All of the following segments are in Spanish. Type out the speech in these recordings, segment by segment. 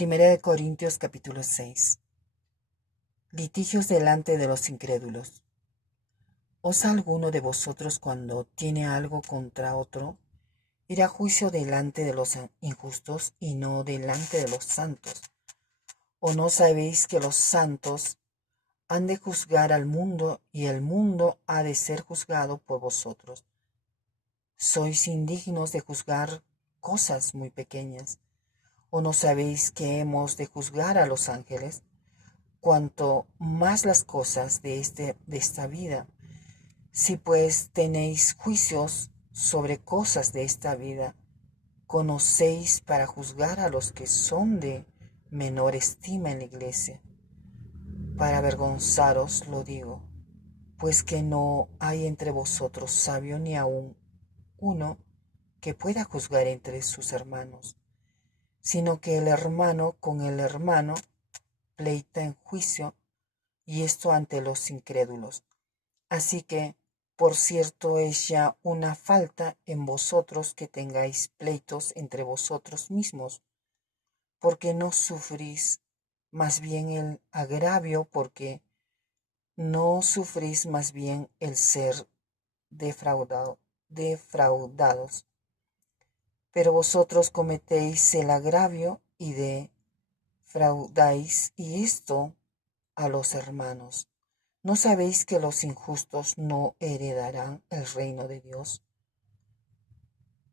Primera de Corintios capítulo 6. Litigios delante de los incrédulos. ¿Osa alguno de vosotros cuando tiene algo contra otro, ir a juicio delante de los injustos y no delante de los santos? ¿O no sabéis que los santos han de juzgar al mundo y el mundo ha de ser juzgado por vosotros? ¿Sois indignos de juzgar cosas muy pequeñas? ¿O no sabéis que hemos de juzgar a los ángeles? Cuanto más las cosas de esta vida. Si pues tenéis juicios sobre cosas de esta vida, conocéis para juzgar a los que son de menor estima en la iglesia. Para avergonzaros lo digo, pues que no hay entre vosotros sabio ni aun uno que pueda juzgar entre sus hermanos, sino que el hermano con el hermano pleita en juicio, y esto ante los incrédulos. Así que, por cierto, es ya una falta en vosotros que tengáis pleitos entre vosotros mismos, porque no sufrís más bien el agravio, porque no sufrís más bien el ser defraudados. Pero vosotros cometéis el agravio y defraudáis, y esto a los hermanos. ¿No sabéis que los injustos no heredarán el reino de Dios?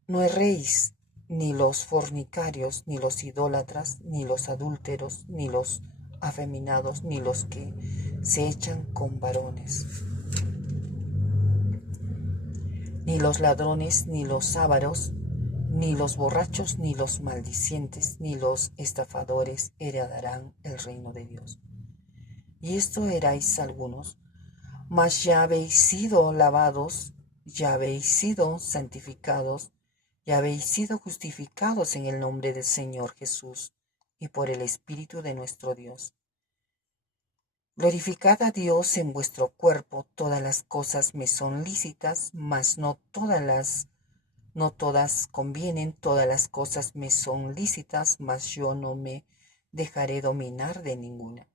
No erréis, ni los fornicarios, ni los idólatras, ni los adúlteros, ni los afeminados, ni los que se echan con varones, ni los ladrones, ni los ávaros, ni los borrachos, ni los maldicientes, ni los estafadores heredarán el reino de Dios. Y esto erais algunos, mas ya habéis sido lavados, ya habéis sido santificados, ya habéis sido justificados en el nombre del Señor Jesús y por el Espíritu de nuestro Dios. Glorificad a Dios en vuestro cuerpo. Todas las cosas me son lícitas, mas no todas convienen. Todas las cosas me son lícitas, mas yo no me dejaré dominar de ninguna.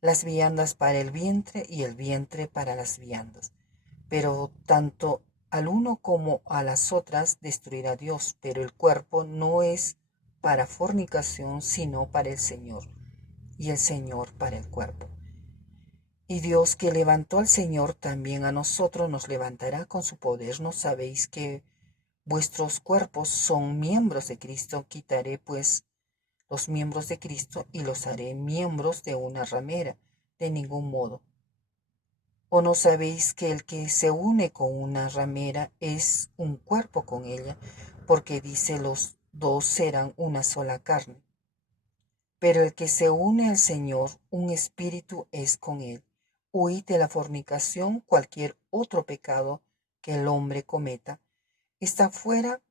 Las viandas para el vientre y el vientre para las viandas. Pero tanto al uno como a las otras destruirá Dios, pero el cuerpo no es para fornicación, sino para el Señor, y el Señor para el cuerpo. Y Dios que levantó al Señor, también a nosotros nos levantará con su poder. ¿No sabéis que vuestros cuerpos son miembros de Cristo? Quitaré pues los miembros de Cristo y los haré miembros de una ramera. De ningún modo. ¿O no sabéis que el que se une con una ramera es un cuerpo con ella? Porque dice, los dos serán una sola carne. Pero el que se une al Señor, un espíritu es con él. Huid de la fornicación. Cualquier otro pecado que el hombre cometa está fuera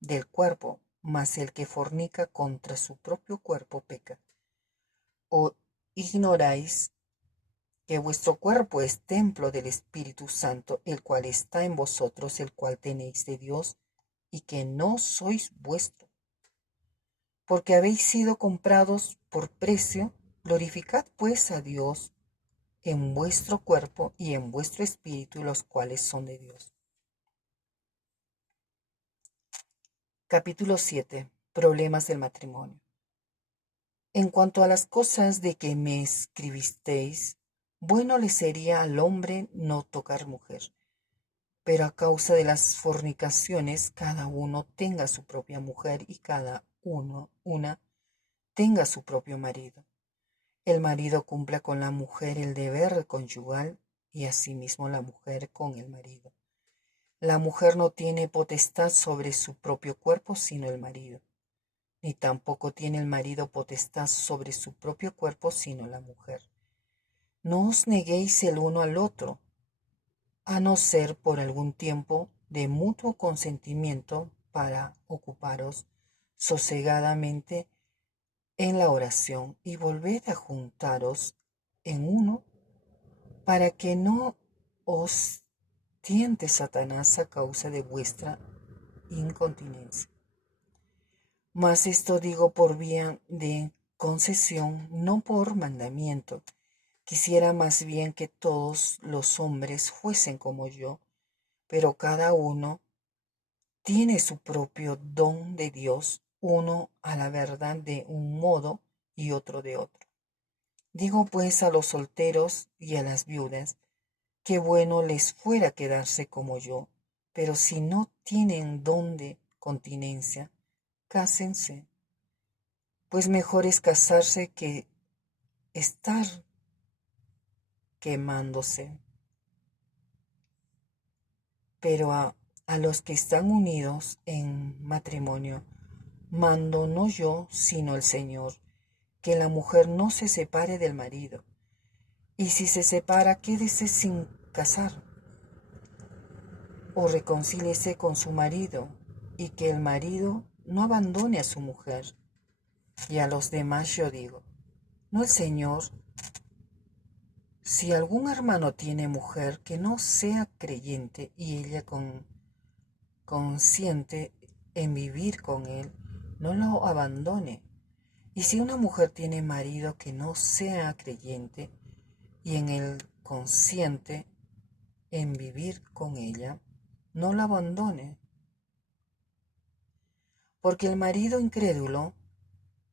del cuerpo, mas el que fornica contra su propio cuerpo peca. ¿O ignoráis que vuestro cuerpo es templo del Espíritu Santo, el cual está en vosotros, el cual tenéis de Dios, y que no sois vuestro? Porque habéis sido comprados por precio? Glorificad pues a Dios en vuestro cuerpo y en vuestro espíritu, los cuales son de Dios. Capítulo 7. Problemas del matrimonio. En cuanto a las cosas de que me escribisteis, bueno le sería al hombre no tocar mujer, pero a causa de las fornicaciones cada uno tenga su propia mujer y cada una tenga su propio marido. El marido cumpla con la mujer el deber conyugal y asimismo la mujer con el marido. La mujer no tiene potestad sobre su propio cuerpo sino el marido, ni tampoco tiene el marido potestad sobre su propio cuerpo sino la mujer. No os neguéis el uno al otro, a no ser por algún tiempo de mutuo consentimiento para ocuparos sosegadamente en la oración, y volved a juntaros en uno, para que no os tiente Satanás a causa de vuestra incontinencia. Mas esto digo por vía de concesión, no por mandamiento. Quisiera más bien que todos los hombres fuesen como yo, pero cada uno tiene su propio don de Dios, uno a la verdad de un modo y otro de otro. Digo pues a los solteros y a las viudas, qué bueno les fuera quedarse como yo, pero si no tienen don de continencia, cásense, pues mejor es casarse que estar quemándose. Pero a los que están unidos en matrimonio, mando no yo, sino el Señor, que la mujer no se separe del marido, y si se separa, quédese sin casar, o reconcíliese con su marido, y que el marido no abandone a su mujer. Y a los demás yo digo, no el Señor, si algún hermano tiene mujer que no sea creyente y ella consiente en vivir con él, no lo abandone. Y si una mujer tiene marido que no sea creyente y en él consiente en vivir con ella, no la abandone. Porque el marido incrédulo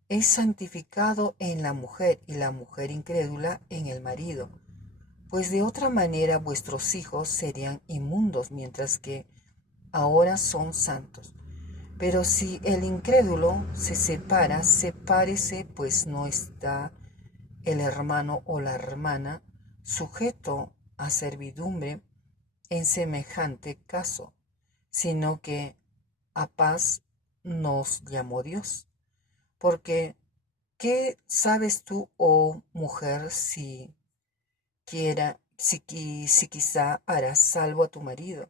es santificado en la mujer y la mujer incrédula en el marido. Pues de otra manera vuestros hijos serían inmundos, mientras que ahora son santos. Pero si el incrédulo se separa, sepárese, pues no está el hermano o la hermana sujeto a servidumbre en semejante caso, sino que a paz nos llamó Dios. Porque, ¿qué sabes tú, oh mujer, si quizá harás salvo a tu marido?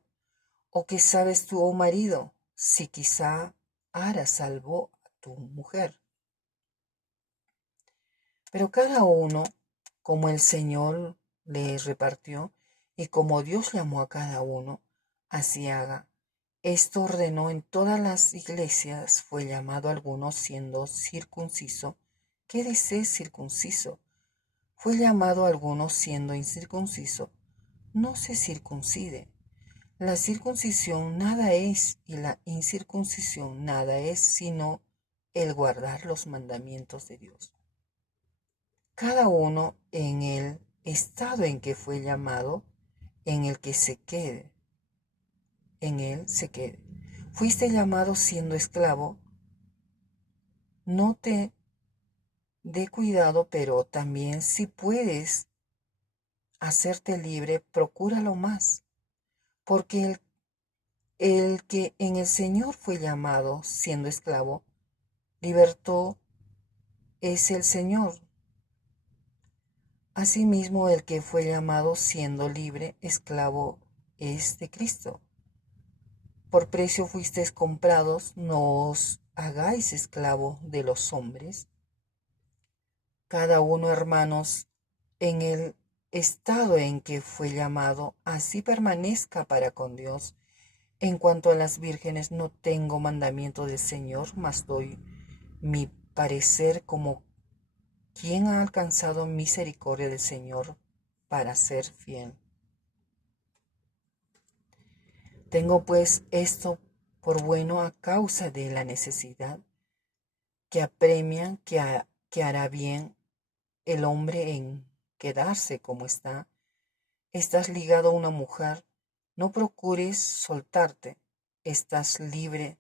¿O qué sabes tú, oh marido, si quizá harás salvo a tu mujer? Pero cada uno, como el Señor le repartió, y como Dios llamó a cada uno, así haga. Esto ordenó en todas las iglesias, fue llamado a alguno siendo circunciso, quédese circunciso. Fue llamado a alguno siendo incircunciso, no se circuncide. La circuncisión nada es y la incircuncisión nada es sino el guardar los mandamientos de Dios. Cada uno en el estado en que fue llamado, en el que se quede, en él se quede. Fuiste llamado siendo esclavo, no te dé cuidado, pero también si puedes hacerte libre, procúralo más, porque el que en el Señor fue llamado siendo esclavo, libertó es el Señor. Asimismo, el que fue llamado siendo libre, esclavo es de Cristo. Por precio fuisteis comprados, no os hagáis esclavo de los hombres. Cada uno, hermanos, en el estado en que fue llamado, así permanezca para con Dios. En cuanto a las vírgenes, no tengo mandamiento del Señor, mas doy mi parecer como quien ha alcanzado misericordia del Señor para ser fiel. Tengo pues esto por bueno a causa de la necesidad, que apremia que hará bien el hombre en quedarse como está. Estás ligado a una mujer, no procures soltarte. Estás libre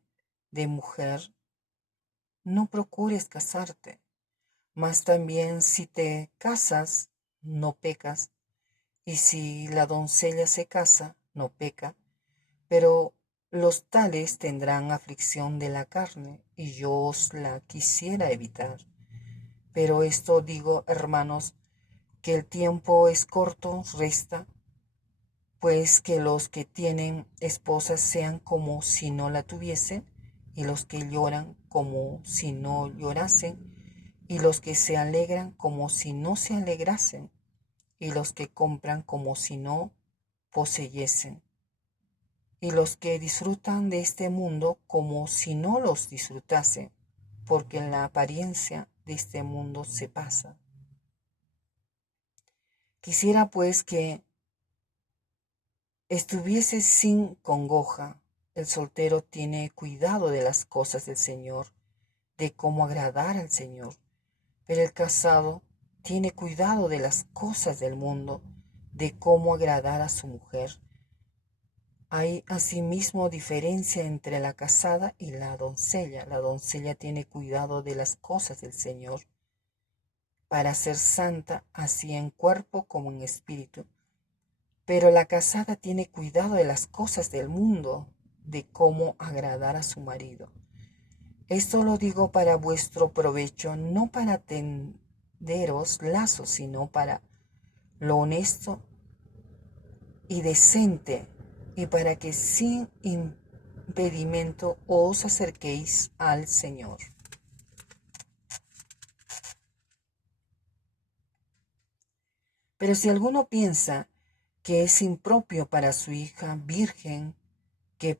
de mujer, no procures casarte. Mas también si te casas, no pecas. Y si la doncella se casa, no peca. Pero los tales tendrán aflicción de la carne, y yo os la quisiera evitar. Pero esto digo, hermanos, que el tiempo es corto, resta, pues que los que tienen esposas sean como si no la tuviesen, y los que lloran como si no llorasen, y los que se alegran como si no se alegrasen, y los que compran como si no poseyesen, y los que disfrutan de este mundo como si no los disfrutasen. porque la apariencia de este mundo se pasa. Quisiera pues que estuviese sin congoja. El soltero tiene cuidado de las cosas del Señor, de cómo agradar al Señor, pero el casado tiene cuidado de las cosas del mundo, de cómo agradar a su mujer. Hay asimismo diferencia entre la casada y la doncella. La doncella tiene cuidado de las cosas del Señor, para ser santa así en cuerpo como en espíritu. Pero la casada tiene cuidado de las cosas del mundo, de cómo agradar a su marido. Esto lo digo para vuestro provecho, no para tenderos lazos, sino para lo honesto y decente, y para que sin impedimento os acerquéis al Señor. Pero si alguno piensa que es impropio para su hija virgen que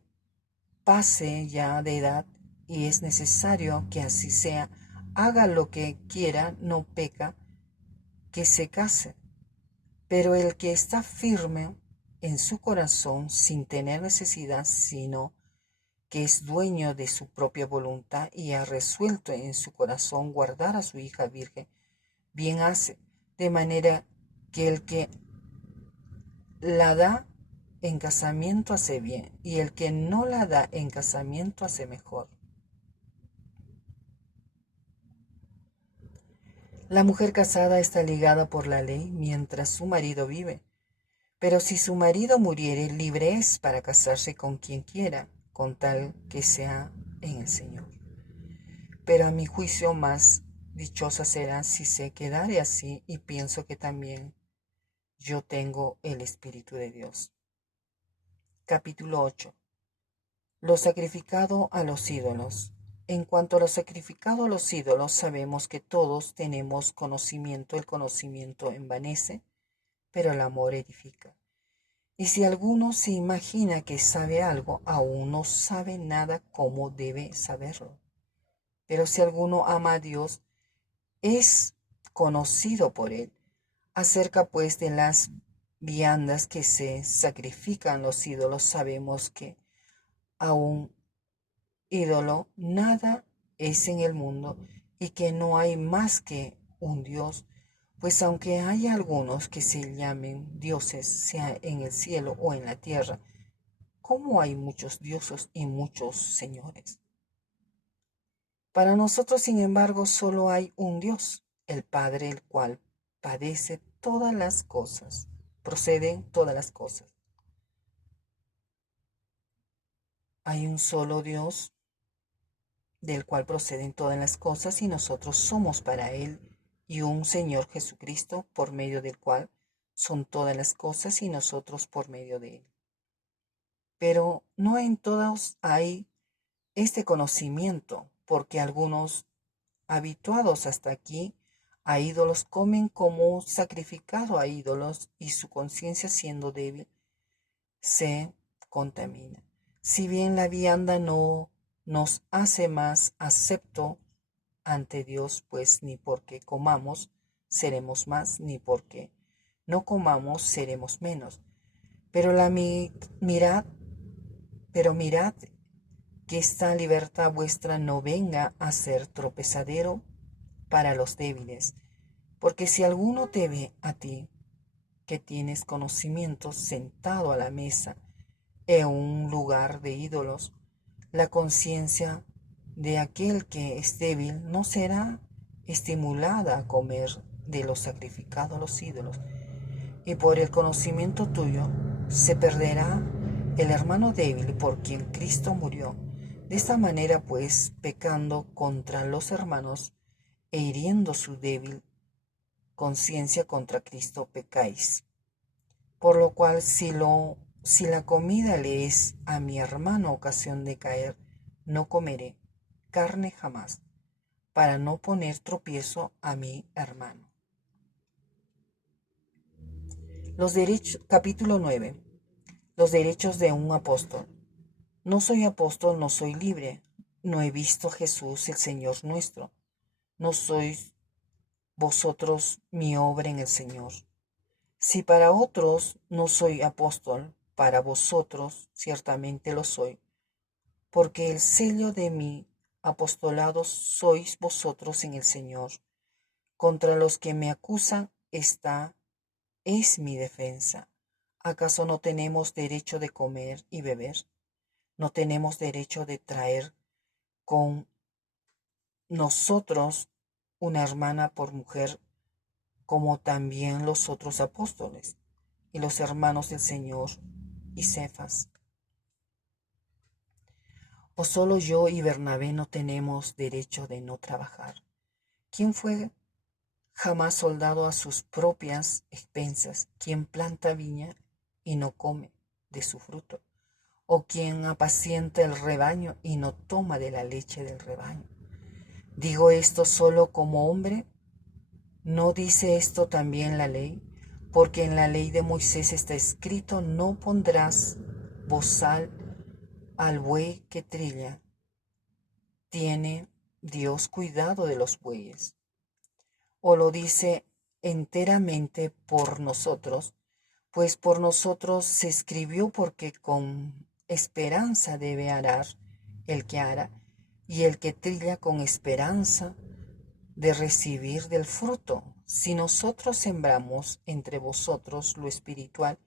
pase ya de edad, y es necesario que así sea, haga lo que quiera, no peca, que se case. Pero el que está firme en su corazón sin tener necesidad, sino que es dueño de su propia voluntad y ha resuelto en su corazón guardar a su hija virgen, bien hace, de manera que el que la da en casamiento hace bien, y el que no la da en casamiento hace mejor. La mujer casada está ligada por la ley mientras su marido vive, pero si su marido muriere, libre es para casarse con quien quiera, con tal que sea en el Señor. Pero a mi juicio más dichosa será si se quedare así, y pienso que también yo tengo el Espíritu de Dios. Capítulo 8. Lo sacrificado a los ídolos. En cuanto a lo sacrificado a los ídolos, sabemos que todos tenemos conocimiento. El conocimiento envanece, pero el amor edifica. Y si alguno se imagina que sabe algo, aún no sabe nada como debe saberlo. Pero si alguno ama a Dios, es conocido por él. Acerca pues de las viandas que se sacrifican los ídolos, sabemos que a un ídolo nada es en el mundo, y que no hay más que un Dios. Pues aunque haya algunos que se llamen dioses, sea en el cielo o en la tierra, ¿cómo hay muchos dioses y muchos señores? Para nosotros, sin embargo, solo hay un Dios, el Padre, el cual padece todas las cosas, proceden todas las cosas. Hay un solo Dios, del cual proceden todas las cosas, y nosotros somos para Él, y un Señor Jesucristo, por medio del cual son todas las cosas, y nosotros por medio de Él. Pero no en todos hay este conocimiento, porque algunos, habituados hasta aquí a ídolos, comen como sacrificado a ídolos, y su conciencia, siendo débil, se contamina. Si bien la vianda no nos hace más acepto ante Dios, pues ni porque comamos seremos más, ni porque no comamos seremos menos. Pero mirad que esta libertad vuestra no venga a ser tropezadero para los débiles, porque si alguno te ve a ti, que tienes conocimiento, sentado a la mesa en un lugar de ídolos, la conciencia de aquel que es débil no será estimulada a comer de lo sacrificado a los ídolos, y por el conocimiento tuyo se perderá el hermano débil por quien Cristo murió. De esta manera, pues, pecando contra los hermanos e hiriendo su débil conciencia, contra Cristo pecáis. Por lo cual, si la comida le es a mi hermano ocasión de caer, no comeré carne jamás, para no poner tropiezo a mi hermano. Capítulo 9. Los derechos de un apóstol. No soy apóstol, no soy libre. no he visto a Jesús el Señor nuestro. No sois vosotros mi obra en el Señor. Si para otros no soy apóstol, para vosotros ciertamente lo soy, porque el sello de mi apostolado sois vosotros en el Señor. Contra los que me acusan, esta es mi defensa. ¿Acaso no tenemos derecho de comer y beber? ¿No tenemos derecho de traer con nosotros una hermana por mujer, como también los otros apóstoles y los hermanos del Señor y Cefas? ¿O solo yo y Bernabé no tenemos derecho de no trabajar? ¿Quién fue jamás soldado a sus propias expensas? ¿Quién planta viña y no come de su fruto? ¿O quién apacienta el rebaño y no toma de la leche del rebaño? ¿Digo esto solo como hombre? ¿No dice esto también la ley? Porque en la ley de Moisés está escrito: no pondrás bozal al buey que trilla. ¿Tiene Dios cuidado de los bueyes? ¿O lo dice enteramente por nosotros? Pues por nosotros se escribió, porque con esperanza debe arar el que ara, y el que trilla con esperanza de recibir del fruto. Si nosotros sembramos entre vosotros lo espiritual,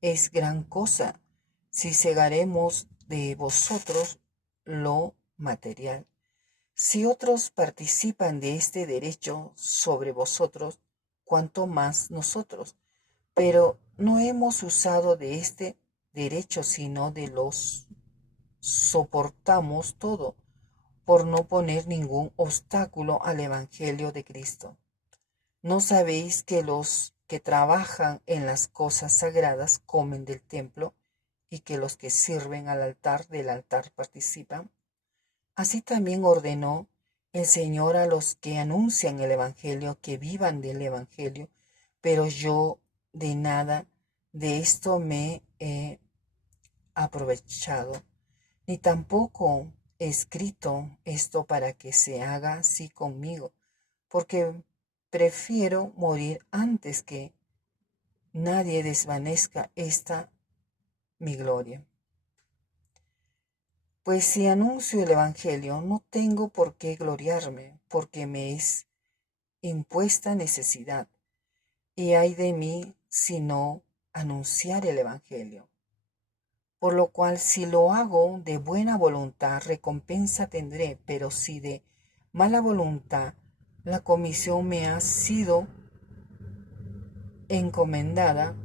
es gran cosa si segaremos de vosotros lo material. Si otros participan de este derecho sobre vosotros, cuanto más nosotros. Pero no hemos usado de este derecho, sino de los soportamos todo, por no poner ningún obstáculo al Evangelio de Cristo. ¿No sabéis que los que trabajan en las cosas sagradas comen del templo, y que los que sirven al altar del altar participan? Así también ordenó el Señor a los que anuncian el Evangelio que vivan del Evangelio, pero yo de nada de esto me he aprovechado, ni tampoco he escrito esto para que se haga así conmigo, porque prefiero morir antes que nadie desvanezca esta mi gloria. Pues si anuncio el Evangelio, no tengo por qué gloriarme, porque me es impuesta necesidad, y ay de mí si no anunciar el Evangelio. Por lo cual, si lo hago de buena voluntad, recompensa tendré, pero si de mala voluntad, la comisión me ha sido encomendada.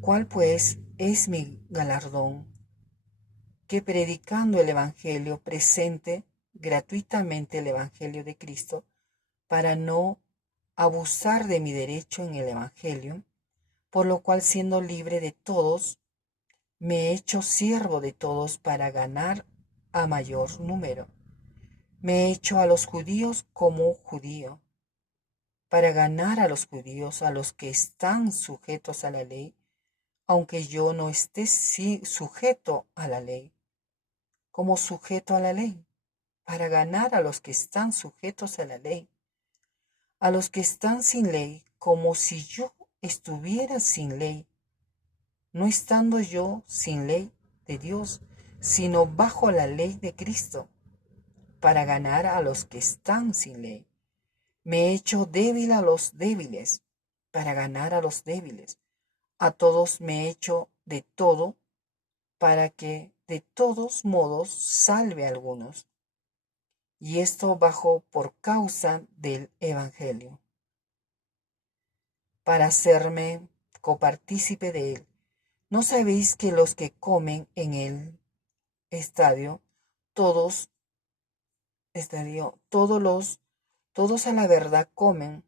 ¿Cuál pues es mi galardón? Que predicando el Evangelio presente gratuitamente el Evangelio de Cristo, para no abusar de mi derecho en el Evangelio, por lo cual, siendo libre de todos, me he hecho siervo de todos para ganar a mayor número. Me he hecho a los judíos como judío, para ganar a los judíos, a los que están sujetos a la ley, aunque yo no esté sujeto a la ley, como sujeto a la ley, para ganar a los que están sujetos a la ley, a los que están sin ley, como si yo estuviera sin ley, no estando yo sin ley de Dios, sino bajo la ley de Cristo, para ganar a los que están sin ley. Me he hecho débil a los débiles, para ganar a los débiles. A todos me he hecho de todo, para que de todos modos salve a algunos. Y esto bajo por causa del Evangelio, para hacerme copartícipe de él. ¿No sabéis que los que comen en el estadio, todos, todos a la verdad corren?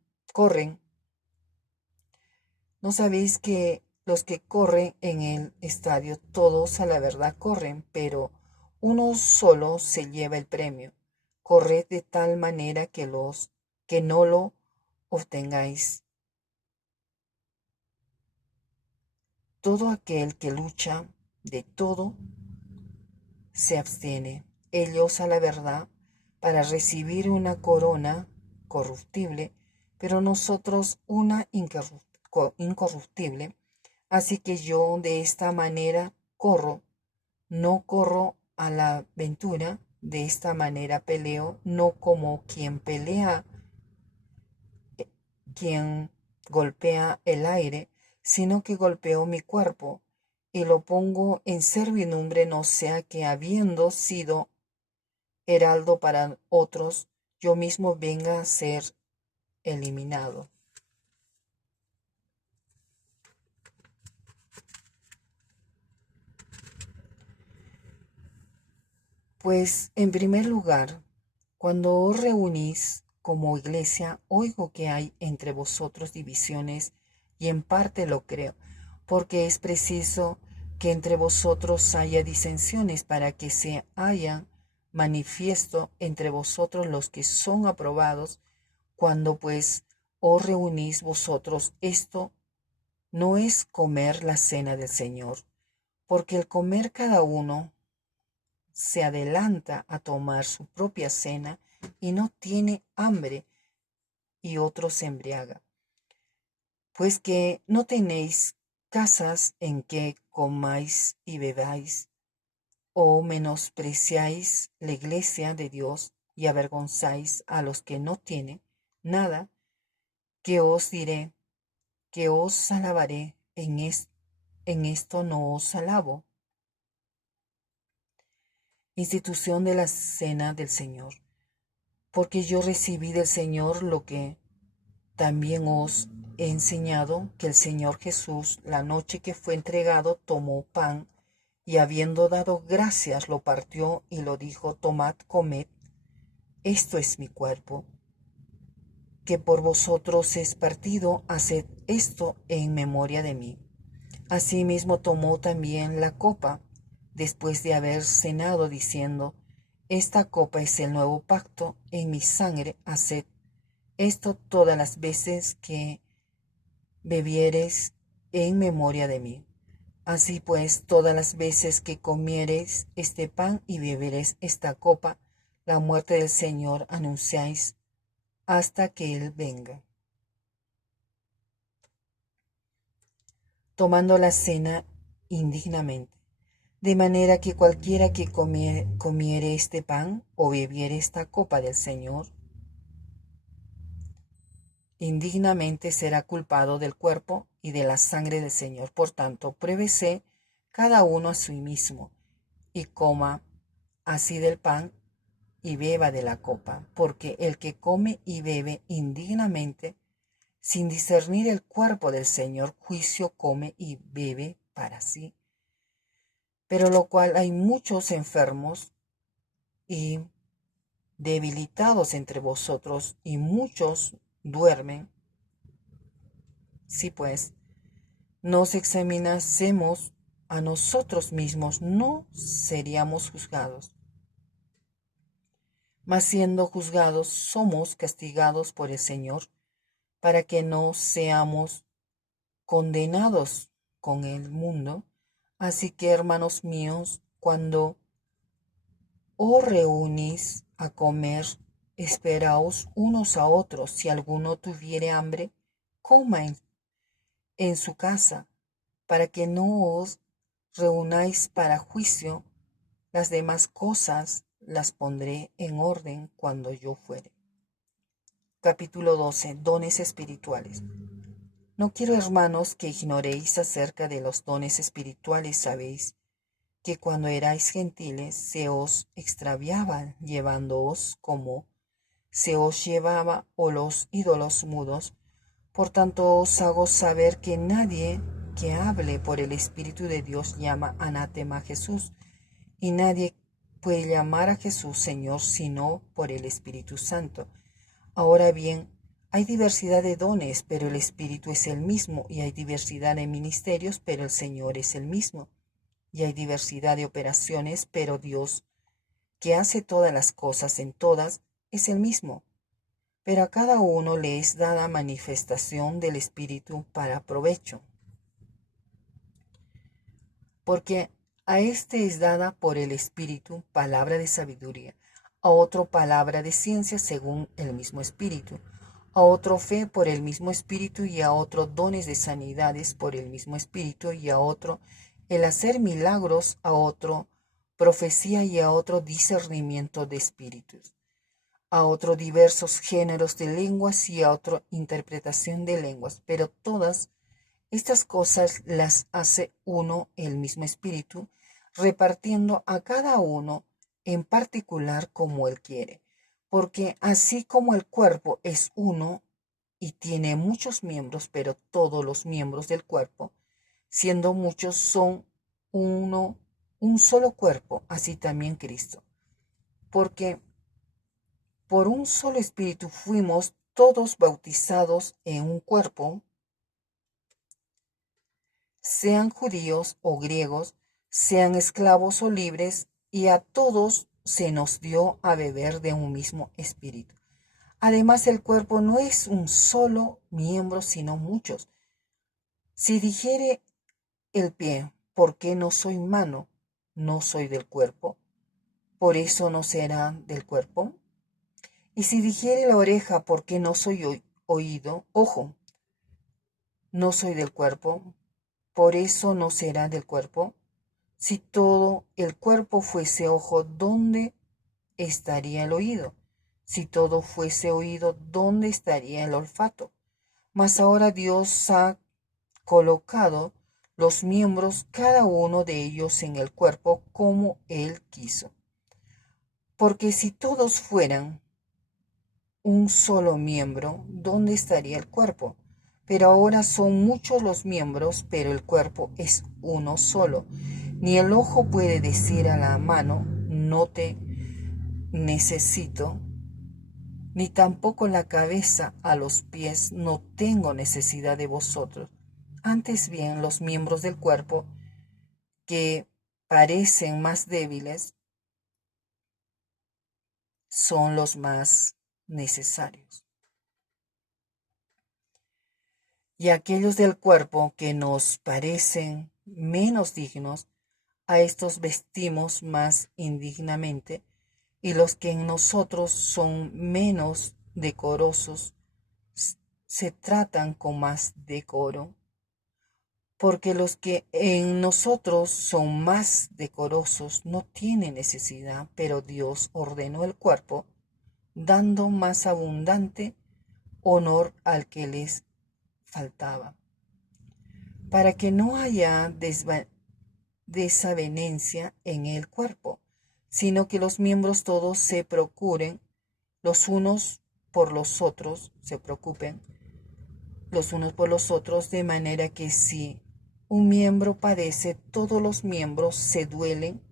¿No sabéis que los que corren en el estadio, todos a la verdad corren, pero uno solo se lleva el premio? Corred de tal manera que no lo obtengáis. Todo aquel que lucha de todo se abstiene. ellos a la verdad para recibir una corona corruptible, pero nosotros una incorruptible. Así que yo de esta manera corro, no corro a la aventura, de esta manera peleo, no como quien pelea, quien golpea el aire, sino que golpeo mi cuerpo y lo pongo en servidumbre, no sea que habiendo sido heraldo para otros, yo mismo venga a ser eliminado. Pues en primer lugar, cuando os reunís como iglesia, oigo que hay entre vosotros divisiones y en parte lo creo, porque es preciso que entre vosotros haya disensiones para que se haya manifiesto entre vosotros los que son aprobados. Cuando pues os reunís vosotros, esto no es comer la cena del Señor, porque el comer cada uno se adelanta a tomar su propia cena y no tiene hambre y otro se embriaga. Pues que no tenéis casas en que comáis y bebáis, o menospreciáis la iglesia de Dios y avergonzáis a los que no tienen nada, que os diré, que os alabaré, en esto no os alabo. Institución de la cena del Señor. Porque yo recibí del Señor lo que también os he enseñado, que el Señor Jesús, la noche que fue entregado, tomó pan y habiendo dado gracias, lo partió y lo dijo: tomad, comed, esto es mi cuerpo, que por vosotros es partido, haced esto en memoria de mí. Asimismo tomó también la copa, después de haber cenado, diciendo: esta copa es el nuevo pacto en mi sangre, haced esto todas las veces que bebiereis en memoria de mí. Así pues, todas las veces que comiereis este pan y bebereis esta copa, la muerte del Señor anunciáis hasta que Él venga. Tomando la cena indignamente, de manera que cualquiera que comiere este pan o bebiere esta copa del Señor, indignamente será culpado del cuerpo y de la sangre del Señor. Por tanto, pruébese cada uno a sí mismo y coma así del pan y beba de la copa, porque el que come y bebe indignamente, sin discernir el cuerpo del Señor, juicio come y bebe para sí. Pero lo cual hay muchos enfermos y debilitados entre vosotros, y muchos duermen. Sí, pues, nos examinásemos a nosotros mismos, no seríamos juzgados. Mas siendo juzgados, somos castigados por el Señor, para que no seamos condenados con el mundo. Así que, hermanos míos, cuando os reunís a comer, esperaos unos a otros. Si alguno tuviere hambre, coma en su casa, para que no os reunáis para juicio. Las demás cosas las pondré en orden cuando yo fuere. Capítulo 12. Dones espirituales. No quiero, hermanos, que ignoréis acerca de los dones espirituales. Sabéis que cuando erais gentiles se os extraviaban, llevándoos como se os llevaba o los ídolos mudos. Por tanto os hago saber que nadie que hable por el Espíritu de Dios llama anatema a Jesús, y nadie puede llamar a Jesús Señor sino por el Espíritu Santo. Ahora bien, hay diversidad de dones, pero el Espíritu es el mismo, y hay diversidad de ministerios, pero el Señor es el mismo. Y hay diversidad de operaciones, pero Dios, que hace todas las cosas en todas, es el mismo. Pero a cada uno le es dada manifestación del Espíritu para provecho. Porque A este es dada por el Espíritu palabra de sabiduría, a otro palabra de ciencia según el mismo Espíritu, a otro fe por el mismo Espíritu y a otro dones de sanidades por el mismo Espíritu y a otro el hacer milagros, a otro profecía y a otro discernimiento de espíritus, a otro diversos géneros de lenguas y a otro interpretación de lenguas, pero todas estas cosas las hace uno el mismo Espíritu, repartiendo a cada uno en particular como él quiere. Porque así como el cuerpo es uno y tiene muchos miembros, pero todos los miembros del cuerpo, siendo muchos, son uno, un solo cuerpo, así también Cristo. Porque por un solo Espíritu fuimos todos bautizados en un cuerpo, sean judíos o griegos, sean esclavos o libres, y a todos se nos dio a beber de un mismo espíritu. Además, el cuerpo no es un solo miembro, sino muchos. Si dijere el pie, ¿por qué no soy mano? No soy del cuerpo, por eso no será del cuerpo. Y si dijere la oreja, ¿por qué no soy oído? Ojo, no soy del cuerpo, por eso no será del cuerpo. Si todo el cuerpo fuese ojo, ¿dónde estaría el oído? Si todo fuese oído, ¿dónde estaría el olfato? Mas ahora Dios ha colocado los miembros, cada uno de ellos en el cuerpo como Él quiso. Porque si todos fueran un solo miembro, ¿dónde estaría el cuerpo? Pero ahora son muchos los miembros, pero el cuerpo es uno solo. Ni el ojo puede decir a la mano, no te necesito, ni tampoco la cabeza a los pies, no tengo necesidad de vosotros. Antes bien, los miembros del cuerpo, que parecen más débiles, son los más necesarios. Y aquellos del cuerpo que nos parecen menos dignos, a estos vestimos más indignamente, y los que en nosotros son menos decorosos se tratan con más decoro, porque los que en nosotros son más decorosos no tienen necesidad, pero Dios ordenó el cuerpo, dando más abundante honor al que les faltaba, para que no haya desavenencia en el cuerpo, sino que los miembros todos se procuren los unos por los otros, se preocupen los unos por los otros, de manera que si un miembro padece, todos los miembros se duelen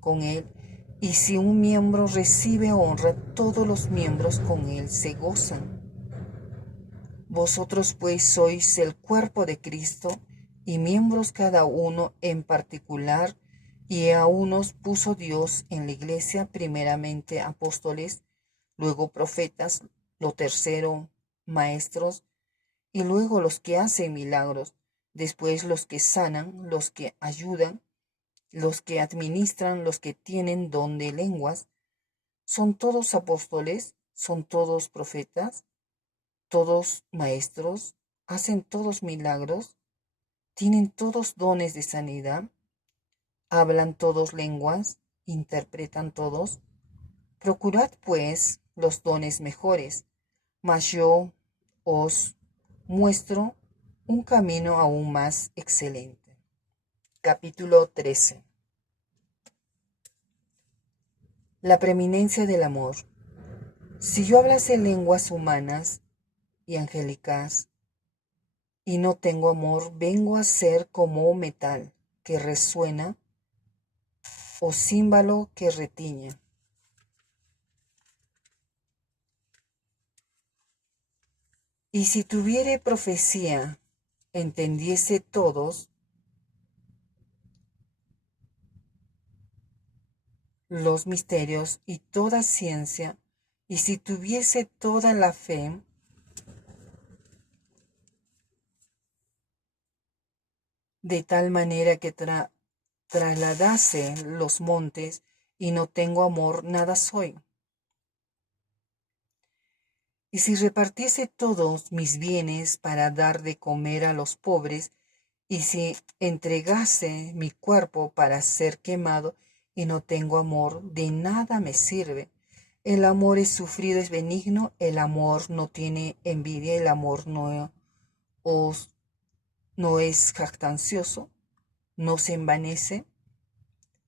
con él, y si un miembro recibe honra, todos los miembros con él se gozan. Vosotros pues sois el cuerpo de Cristo y miembros cada uno en particular, y a unos puso Dios en la iglesia, primeramente apóstoles, luego profetas, lo tercero maestros, y luego los que hacen milagros, después los que sanan, los que ayudan, los que administran, los que tienen don de lenguas. ¿Son todos apóstoles? ¿Son todos profetas? ¿Todos maestros? ¿Hacen todos milagros? ¿Tienen todos dones de sanidad? ¿Hablan todos lenguas? ¿Interpretan todos? Procurad pues los dones mejores, mas yo os muestro un camino aún más excelente. Capítulo 13. La preeminencia del amor. Si yo hablase lenguas humanas y angélicas y no tengo amor, vengo a ser como metal que resuena o címbalo que retiña. Y si tuviere profecía, entendiese todos los misterios y toda ciencia, y si tuviese toda la fe, de tal manera que trasladase los montes y no tengo amor, nada soy. Y si repartiese todos mis bienes para dar de comer a los pobres, y si entregase mi cuerpo para ser quemado y no tengo amor, de nada me sirve. El amor es sufrido, es benigno, el amor no tiene envidia, el amor no es jactancioso, no se envanece,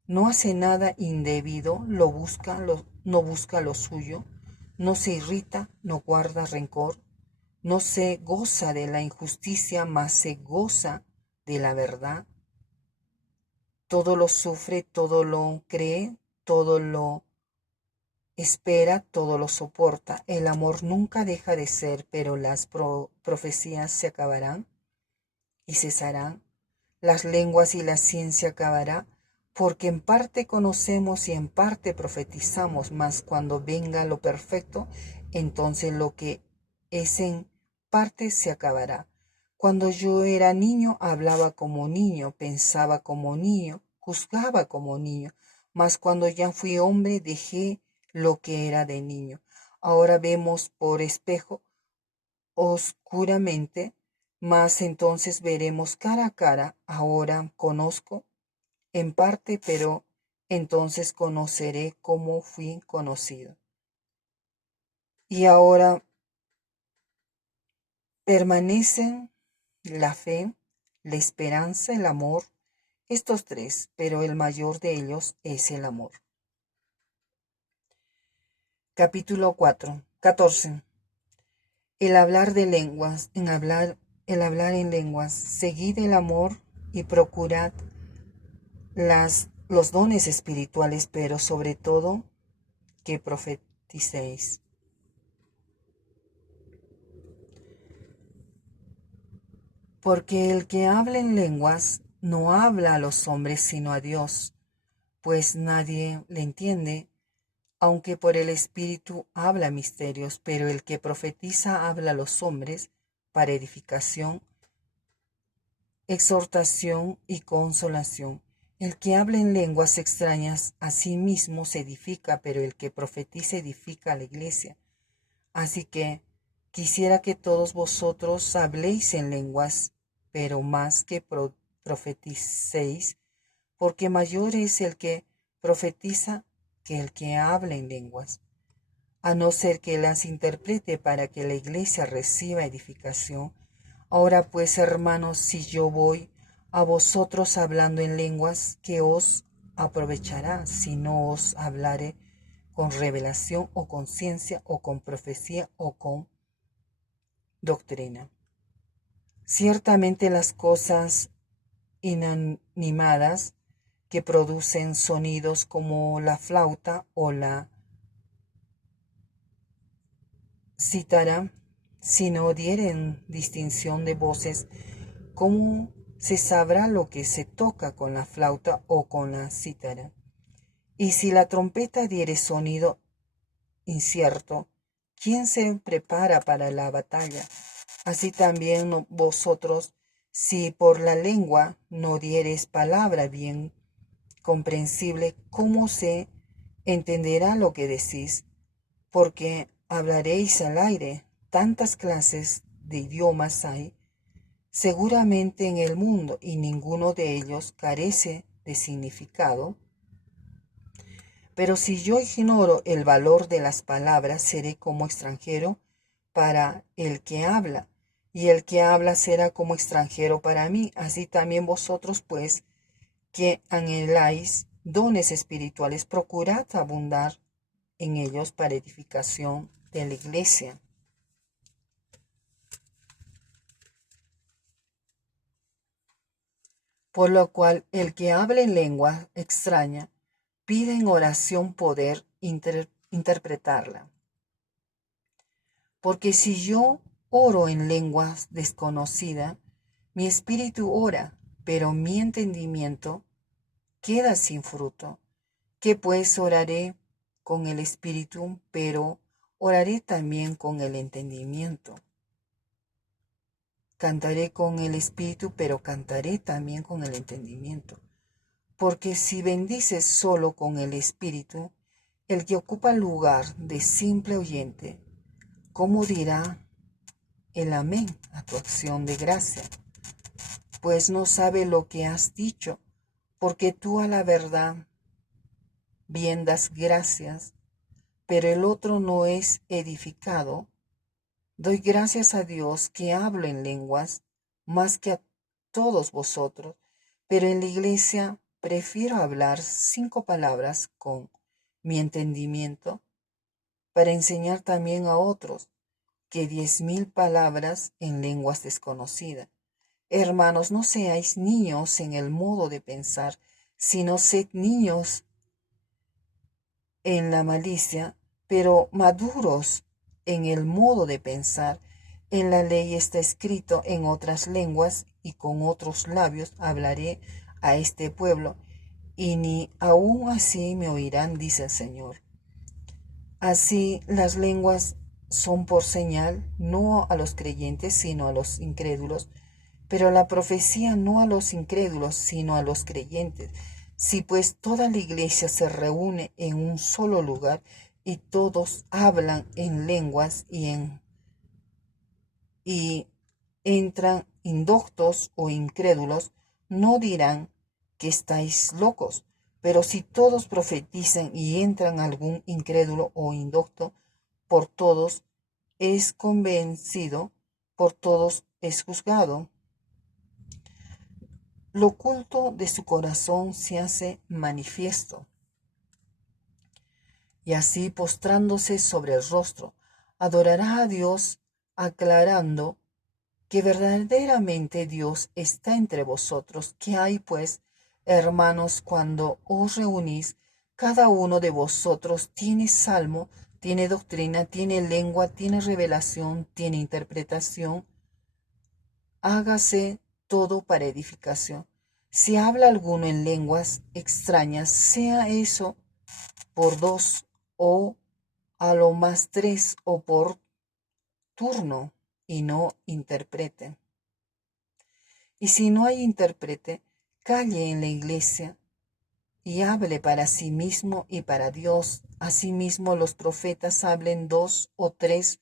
no hace nada indebido, no busca lo suyo, no se irrita, no guarda rencor, no se goza de la injusticia, mas se goza de la verdad. Todo lo sufre, todo lo cree, todo lo espera, todo lo soporta. El amor nunca deja de ser, pero las profecías se acabarán y cesarán. Las lenguas y la ciencia acabará, porque en parte conocemos y en parte profetizamos, mas cuando venga lo perfecto, entonces lo que es en parte se acabará. Cuando yo era niño, hablaba como niño, pensaba como niño, juzgaba como niño, mas cuando ya fui hombre, dejé lo que era de niño. Ahora vemos por espejo oscuramente, mas entonces veremos cara a cara. Ahora conozco en parte, pero entonces conoceré como fui conocido. Y ahora permanecen la fe, la esperanza, el amor, estos tres, pero el mayor de ellos es el amor. Capítulo 14. El hablar de lenguas, el hablar en lenguas, seguid el amor y procurad los dones espirituales, pero sobre todo que profeticéis. Porque el que habla en lenguas no habla a los hombres sino a Dios, pues nadie le entiende, aunque por el Espíritu habla misterios, pero el que profetiza habla a los hombres para edificación, exhortación y consolación. El que habla en lenguas extrañas a sí mismo se edifica, pero el que profetiza edifica a la iglesia. Así que quisiera que todos vosotros habléis en lenguas, pero más que profeticéis, porque mayor es el que profetiza que el que habla en lenguas, a no ser que las interprete para que la iglesia reciba edificación. Ahora pues, hermanos, si yo voy a vosotros hablando en lenguas, ¿qué os aprovechará si no os hablare con revelación o con ciencia o con profecía o con doctrina? Ciertamente las cosas inanimadas que producen sonidos como la flauta o la cítara, si no dieren distinción de voces, ¿cómo se sabrá lo que se toca con la flauta o con la cítara? Y si la trompeta diere sonido incierto, ¿quién se prepara para la batalla? Así también vosotros, si por la lengua no diereis palabra bien comprensible, ¿cómo se entenderá lo que decís? Porque hablaréis al aire. Tantas clases de idiomas hay seguramente en el mundo y ninguno de ellos carece de significado. Pero si yo ignoro el valor de las palabras, seré como extranjero para el que habla, y el que habla será como extranjero para mí. Así también vosotros, pues, que anheláis dones espirituales, procurad abundar en ellos para edificación de la iglesia. Por lo cual, el que habla en lengua extraña, pide en oración poder interpretarla. Porque si yo oro en lenguas desconocida, mi espíritu ora, pero mi entendimiento queda sin fruto. Que pues oraré con el espíritu, pero oraré también con el entendimiento. Cantaré con el espíritu, pero cantaré también con el entendimiento. Porque si bendices solo con el espíritu, el que ocupa el lugar de simple oyente, ¿cómo dirá el amén a tu acción de gracia? Pues no sabe lo que has dicho, porque tú a la verdad bien das gracias, pero el otro no es edificado. Doy gracias a Dios que hablo en lenguas más que a todos vosotros, pero en la iglesia prefiero hablar 5 palabras con mi entendimiento para enseñar también a otros que 10.000 palabras en lenguas desconocidas. Hermanos, no seáis niños en el modo de pensar, sino sed niños en la malicia, pero maduros en el modo de pensar. En la ley está escrito: en otras lenguas y con otros labios hablaré a este pueblo, y ni aun así me oirán, dice el Señor. Así las lenguas son por señal, no a los creyentes, sino a los incrédulos, pero la profecía no a los incrédulos, sino a los creyentes. Si pues toda la iglesia se reúne en un solo lugar y todos hablan en lenguas y entran indoctos o incrédulos, no dirán que estáis locos. Pero si todos profetizan y entran algún incrédulo o indocto, por todos es convencido, por todos es juzgado. Lo oculto de su corazón se hace manifiesto. Y así, postrándose sobre el rostro, adorará a Dios, aclarando que verdaderamente Dios está entre vosotros. ¿Qué hay, pues, hermanos, cuando os reunís? Cada uno de vosotros tiene salmo, tiene doctrina, tiene lengua, tiene revelación, tiene interpretación. Hágase todo para edificación. Si habla alguno en lenguas extrañas, sea eso por 2 o a lo más 3 o por turno, y no interprete. Y si no hay intérprete, calle en la iglesia y hable para sí mismo y para Dios. Asimismo los profetas hablen 2 o 3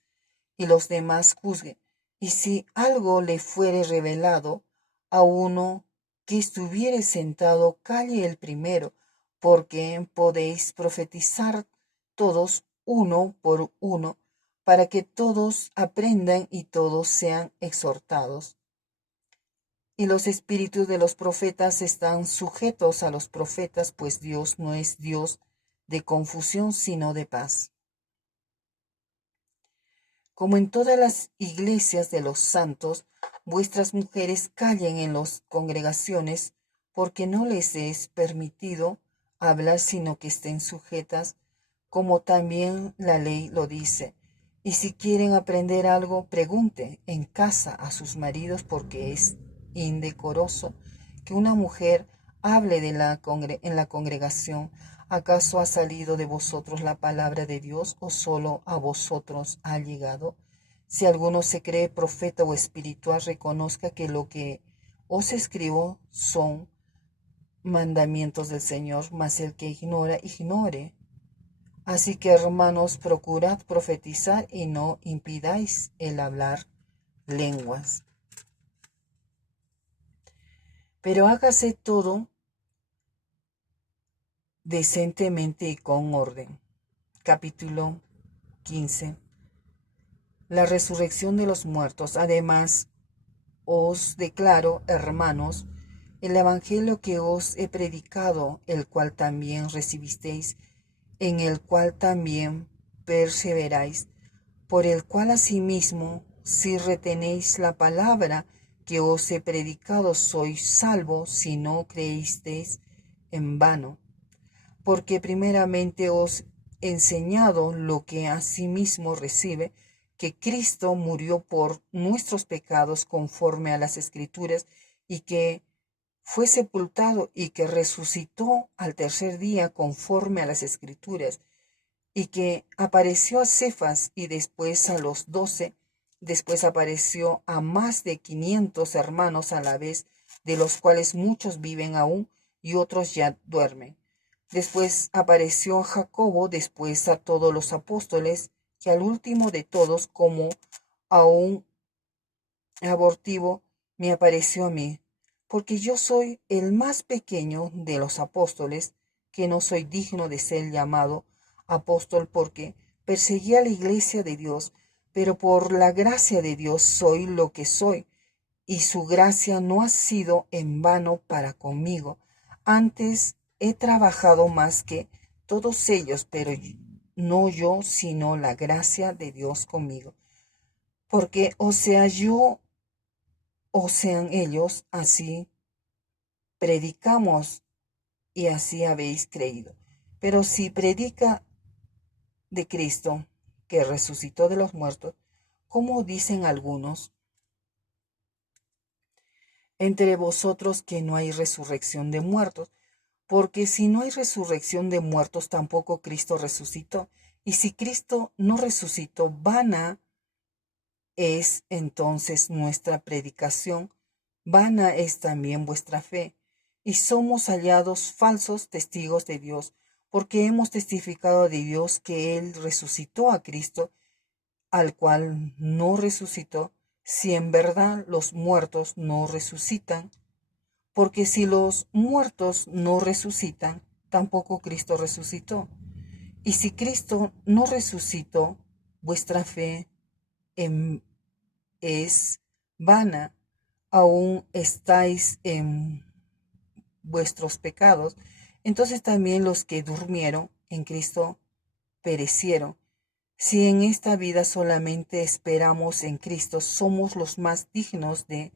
y los demás juzguen. Y si algo le fuere revelado a uno que estuviere sentado, calle el primero, porque podéis profetizar todos uno por uno, para que todos aprendan y todos sean exhortados. Y los espíritus de los profetas están sujetos a los profetas, pues Dios no es Dios de confusión, sino de paz. Como en todas las iglesias de los santos, vuestras mujeres callen en las congregaciones, porque no les es permitido hablar, sino que estén sujetas, como también la ley lo dice. Y si quieren aprender algo, pregunte en casa a sus maridos, porque es indecoroso que una mujer hable en la congregación. ¿Acaso ha salido de vosotros la palabra de Dios, o solo a vosotros ha llegado? Si alguno se cree profeta o espiritual, reconozca que lo que os escribo son mandamientos del Señor, mas el que ignora, ignore. Así que, hermanos, procurad profetizar y no impidáis el hablar lenguas. Pero hágase todo decentemente y con orden. Capítulo 15. La resurrección de los muertos. Además, os declaro, hermanos, el evangelio que os he predicado, el cual también recibisteis, en el cual también perseveráis, por el cual asimismo, si retenéis la palabra que os he predicado, sois salvos, si no creísteis en vano. Porque primeramente os he enseñado lo que asimismo recibe, que Cristo murió por nuestros pecados conforme a las Escrituras, y que fue sepultado y que resucitó al tercer día conforme a las Escrituras, y que apareció a Cefas y después a los 12, después apareció a más de 500 hermanos a la vez, de los cuales muchos viven aún, y otros ya duermen. Después apareció a Jacobo, después a todos los apóstoles, y al último de todos, como a un abortivo, me apareció a mí, porque yo soy el más pequeño de los apóstoles, que no soy digno de ser llamado apóstol porque perseguí a la iglesia de Dios, pero por la gracia de Dios soy lo que soy, y su gracia no ha sido en vano para conmigo. Antes he trabajado más que todos ellos, pero no yo, sino la gracia de Dios conmigo. Porque o sea yo o sean ellos, así predicamos y así habéis creído. Pero si predica de Cristo, que resucitó de los muertos, como dicen algunos entre vosotros que no hay resurrección de muertos, porque si no hay resurrección de muertos, tampoco Cristo resucitó. Y si Cristo no resucitó, vana es entonces nuestra predicación, vana es también vuestra fe, y somos hallados falsos testigos de Dios, porque hemos testificado de Dios que Él resucitó a Cristo, al cual no resucitó, si en verdad los muertos no resucitan, porque si los muertos no resucitan, tampoco Cristo resucitó. Y si Cristo no resucitó, vuestra fe es vana, aún estáis en vuestros pecados, entonces también los que durmieron en Cristo perecieron. Si en esta vida solamente esperamos en Cristo, somos los más dignos de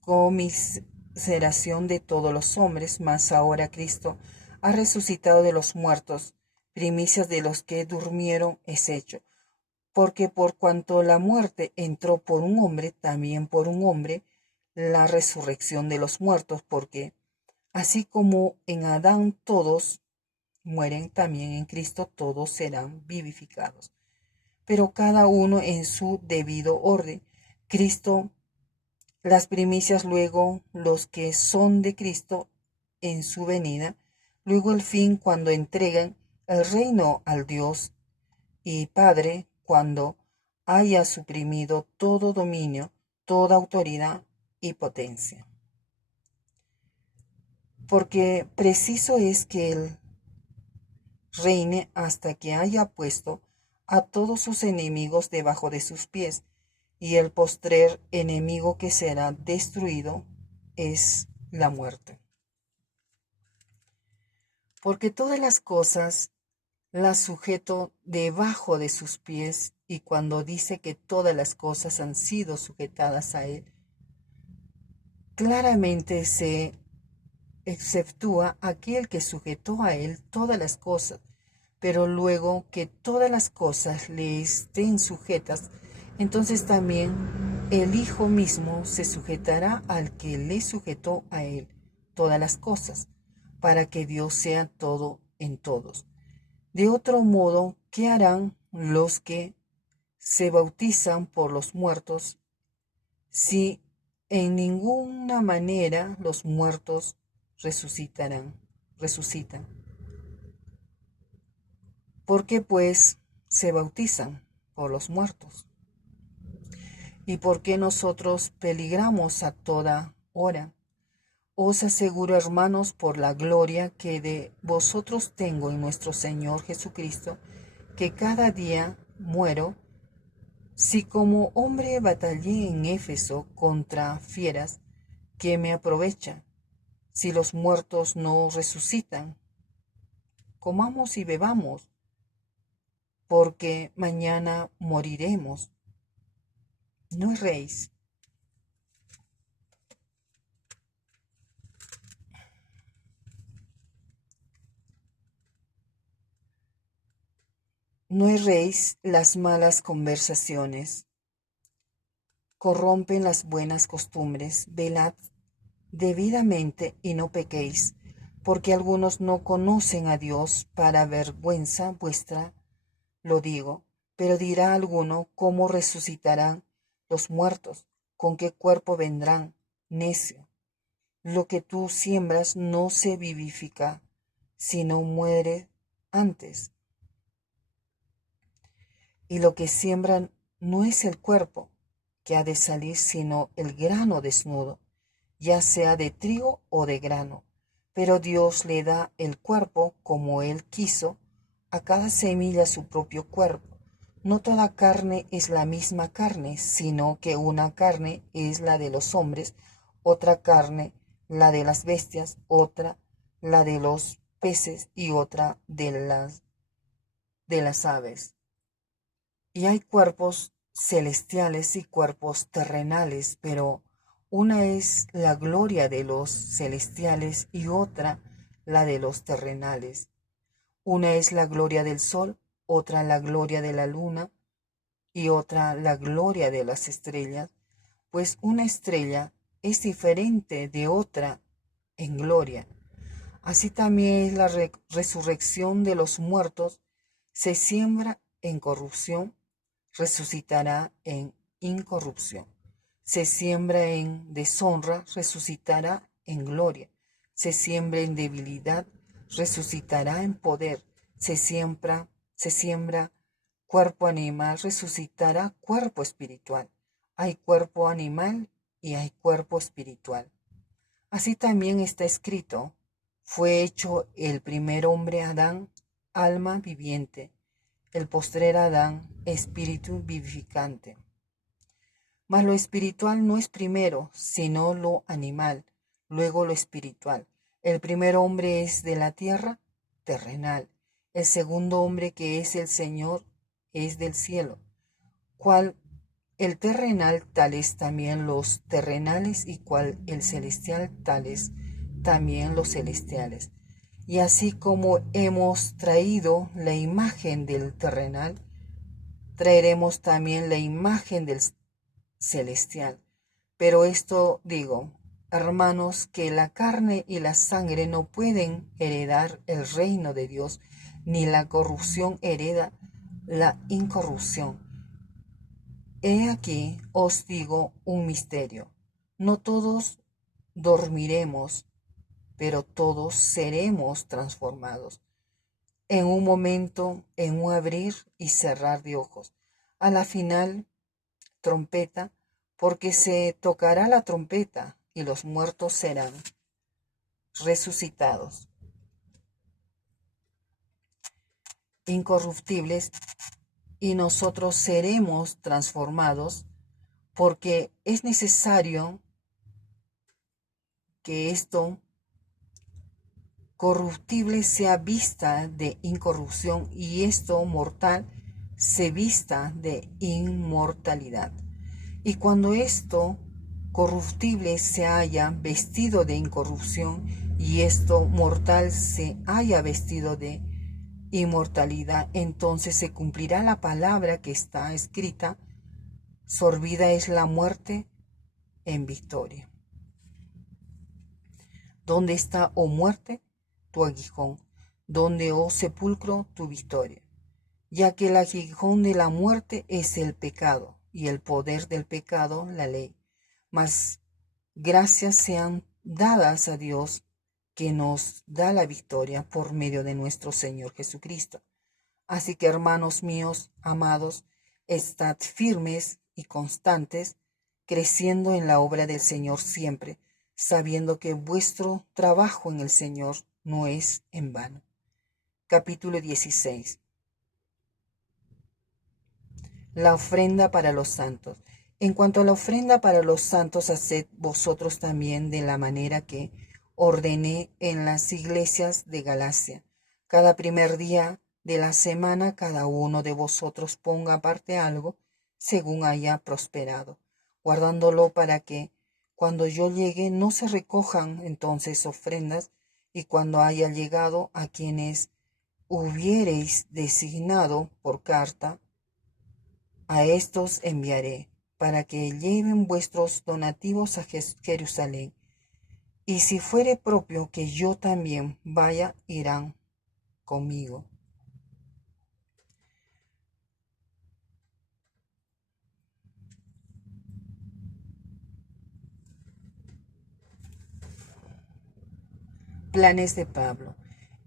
conmiseración de todos los hombres, mas ahora Cristo ha resucitado de los muertos, primicias de los que durmieron es hecho. Porque por cuanto la muerte entró por un hombre, también por un hombre la resurrección de los muertos, porque así como en Adán todos mueren, también en Cristo todos serán vivificados. Pero cada uno en su debido orden. Cristo, las primicias, luego los que son de Cristo en su venida, luego el fin cuando entregan el reino al Dios y Padre, cuando haya suprimido todo dominio, toda autoridad y potencia. Porque preciso es que Él reine hasta que haya puesto a todos sus enemigos debajo de sus pies, y el postrer enemigo que será destruido es la muerte. Porque todas las cosas las sujeto debajo de sus pies, y cuando dice que todas las cosas han sido sujetadas a Él, claramente se exceptúa aquel que sujetó a Él todas las cosas, pero luego que todas las cosas le estén sujetas, entonces también el Hijo mismo se sujetará al que le sujetó a Él todas las cosas, para que Dios sea todo en todos. De otro modo, ¿qué harán los que se bautizan por los muertos si en ninguna manera los muertos resucitan? ¿Por qué pues se bautizan por los muertos? ¿Y por qué nosotros peligramos a toda hora? Os aseguro, hermanos, por la gloria que de vosotros tengo en nuestro Señor Jesucristo, que cada día muero. Si como hombre batallé en Éfeso contra fieras, ¿qué me aprovecha? Si los muertos no resucitan, comamos y bebamos, porque mañana moriremos. No erréis. No erréis, las malas conversaciones corrompen las buenas costumbres. Velad debidamente y no pequéis, porque algunos no conocen a Dios. Para vergüenza vuestra lo digo. Pero dirá alguno, ¿cómo resucitarán los muertos? ¿Con qué cuerpo vendrán? Necio. Lo que tú siembras no se vivifica, sino muere antes. Y lo que siembran no es el cuerpo que ha de salir, sino el grano desnudo, ya sea de trigo o de grano. Pero Dios le da el cuerpo como Él quiso, a cada semilla su propio cuerpo. No toda carne es la misma carne, sino que una carne es la de los hombres, otra carne la de las bestias, otra la de los peces y otra de las aves. Y hay cuerpos celestiales y cuerpos terrenales, pero una es la gloria de los celestiales y otra la de los terrenales. Una es la gloria del sol, otra la gloria de la luna y otra la gloria de las estrellas, pues una estrella es diferente de otra en gloria. Así también es la resurrección de los muertos, se siembra en corrupción, resucitará en incorrupción. Se siembra en deshonra, resucitará en gloria. Se siembra en debilidad, resucitará en poder. Se siembra cuerpo animal, resucitará cuerpo espiritual. Hay cuerpo animal y hay cuerpo espiritual. Así también está escrito, fue hecho el primer hombre Adán, alma viviente, el postrer Adán, espíritu vivificante. Mas lo espiritual no es primero, sino lo animal, luego lo espiritual. El primer hombre es de la tierra, terrenal. El segundo hombre que es el Señor es del cielo. Cual el terrenal, tales también los terrenales, y cual el celestial, tales también los celestiales. Y así como hemos traído la imagen del terrenal, traeremos también la imagen del celestial. Pero esto digo, hermanos, que la carne y la sangre no pueden heredar el reino de Dios, ni la corrupción hereda la incorrupción. He aquí os digo un misterio. No todos dormiremos, pero todos seremos transformados. En un momento, en un abrir y cerrar de ojos. A la final, trompeta, porque se tocará la trompeta y los muertos serán resucitados, incorruptibles, y nosotros seremos transformados, porque es necesario que esto corruptible sea vista de incorrupción y esto mortal se vista de inmortalidad. Y cuando esto corruptible se haya vestido de incorrupción y esto mortal se haya vestido de inmortalidad, entonces se cumplirá la palabra que está escrita: sorbida es la muerte en victoria. ¿Dónde está, oh muerte, tu aguijón? ¿Dónde, oh sepulcro, tu victoria? Ya que el aguijón de la muerte es el pecado, y el poder del pecado la ley. Mas gracias sean dadas a Dios, que nos da la victoria por medio de nuestro Señor Jesucristo. Así que, hermanos míos, amados, estad firmes y constantes, creciendo en la obra del Señor siempre, sabiendo que vuestro trabajo en el Señor no es en vano. Capítulo 16. La ofrenda para los santos. En cuanto a la ofrenda para los santos, haced vosotros también de la manera que ordené en las iglesias de Galacia. Cada primer día de la semana cada uno de vosotros ponga aparte algo según haya prosperado, guardándolo para que cuando yo llegue no se recojan entonces ofrendas, y cuando haya llegado a quienes hubiereis designado por carta, a estos enviaré, para que lleven vuestros donativos a Jerusalén. Y si fuere propio que yo también vaya, irán conmigo. Planes de Pablo.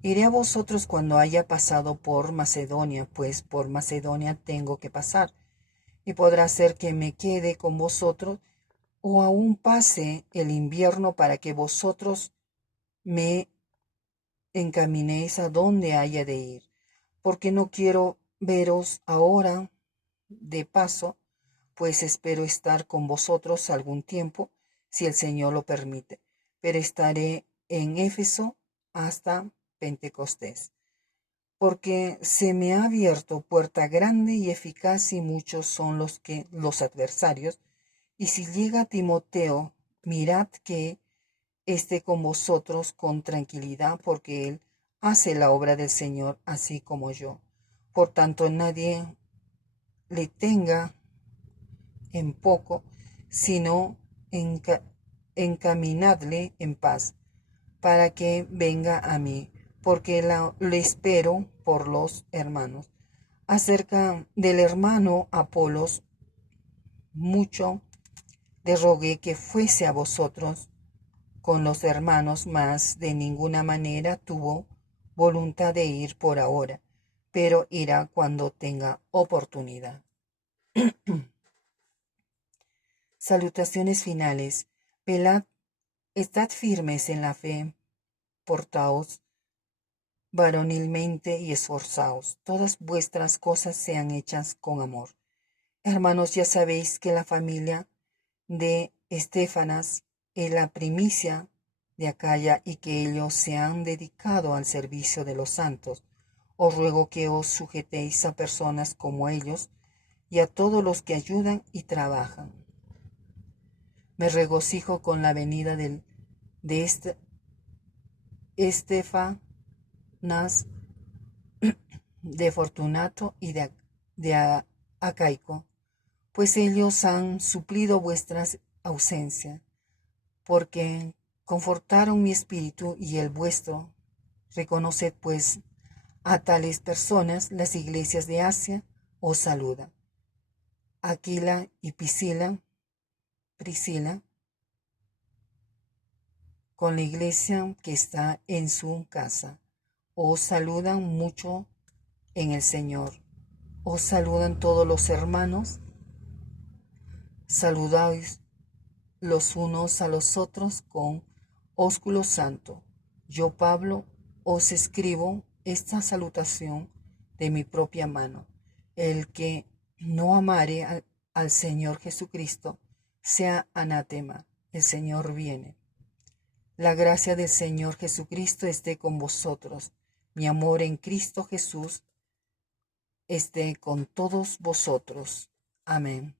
Iré a vosotros cuando haya pasado por Macedonia, pues por Macedonia tengo que pasar, y podrá ser que me quede con vosotros, o aún pase el invierno para que vosotros me encaminéis a donde haya de ir, porque no quiero veros ahora de paso, pues espero estar con vosotros algún tiempo, si el Señor lo permite, pero estaré en Éfeso hasta Pentecostés, porque se me ha abierto puerta grande y eficaz y muchos son los adversarios, y si llega Timoteo, mirad que esté con vosotros con tranquilidad, porque él hace la obra del Señor así como yo. Por tanto, nadie le tenga en poco, sino encaminadle en paz, para que venga a mí, porque le espero por los hermanos. Acerca del hermano Apolos, mucho le rogué que fuese a vosotros con los hermanos, mas de ninguna manera tuvo voluntad de ir por ahora, pero irá cuando tenga oportunidad. Salutaciones finales. Velad, estad firmes en la fe, portaos varonilmente y esforzaos. Todas vuestras cosas sean hechas con amor. Hermanos, ya sabéis que la familia de Estefanas es la primicia de Acaya y que ellos se han dedicado al servicio de los santos. Os ruego que os sujetéis a personas como ellos y a todos los que ayudan y trabajan. Me regocijo con la venida de Estefanas, de Fortunato y de Acaico, pues ellos han suplido vuestra ausencia, porque confortaron mi espíritu y el vuestro. Reconoced pues a tales personas. Las iglesias de Asia os saludan. Aquila y Priscila, con la iglesia que está en su casa, os saludan mucho en el Señor. Os saludan todos los hermanos. Saludáis los unos a los otros con ósculo santo. Yo, Pablo, os escribo esta salutación de mi propia mano. El que no amare al Señor Jesucristo sea anatema. El Señor viene. La gracia del Señor Jesucristo esté con vosotros. Mi amor en Cristo Jesús esté con todos vosotros. Amén.